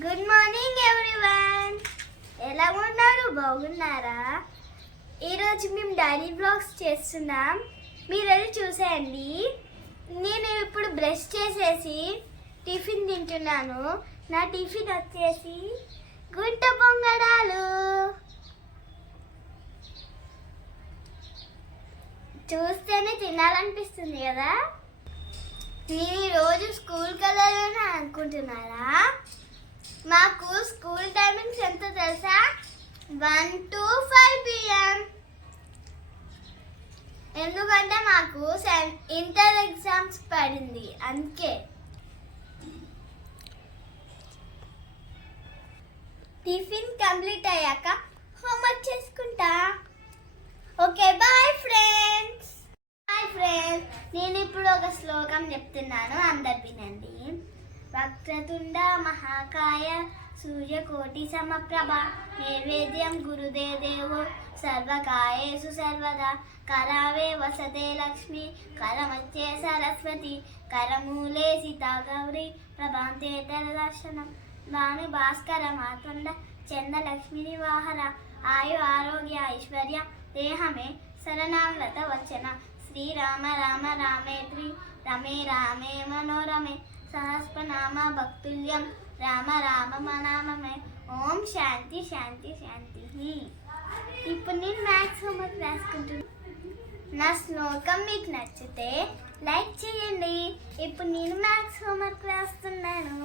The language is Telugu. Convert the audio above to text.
Good morning everyone. ఎలా ఉన్నారు? బాగున్నారా? ఈరోజు మేము డైలీ బ్లాగ్స్ చేస్తున్నాం. మీరు వెళ్ళి చూసేయండి. నేను ఇప్పుడు బ్రష్ చేసేసి టిఫిన్ తింటున్నాను. నా టిఫిన్ వచ్చేసి గుంట పొంగడాలు. చూస్తేనే తినాలనిపిస్తుంది కదా. నేను ఈరోజు స్కూల్కి వెళ్ళాలని అనుకుంటున్నారా? మాకు స్కూల్ టైమింగ్స్ ఎంత తెలుసా? 1 to 5 PM. ఎందుకంటే మాకు ఇంటర్ ఎగ్జామ్స్ పడింది, అందుకే. టిఫిన్ కంప్లీట్ అయ్యాక హోంవర్క్ చేసుకుంటా. Okay, bye friends. నేను ఇప్పుడు ఒక శ్లోకం చెప్తున్నాను, అందరు వినండి. వక్రతుండ మహాకాయ సూర్యకోటి సమప్రభ నైవేద్యం గురుదేవో సర్వకాయేషు సర్వదా కరావే వసతే లక్ష్మి కరమధ్యే సరస్వతి కరమూలే సీతా గౌరీ ప్రభాంతే దర్శనం భాను భాస్కర మాతండ చంద లక్ష్మి నివాహర ఆయు ఆరోగ్య ఐశ్వర్య దేహమే శరణాగత వచన శ్రీరామ రామ రామేత్రి రమే రామే మనోరమే సహస్రనామ భక్తుల్యం రామ రామ మనామమే. ఓం శాంతి శాంతి శాంతి. ఇప్పుడు నేను మ్యాథ్స్ హోంవర్క్ రాసుకుంటున్నాను. నా శ్లోకం మీకు నచ్చితే లైక్ చేయండి. ఇప్పుడు నేను మ్యాథ్స్ హోంవర్క్ రాస్తున్నాను.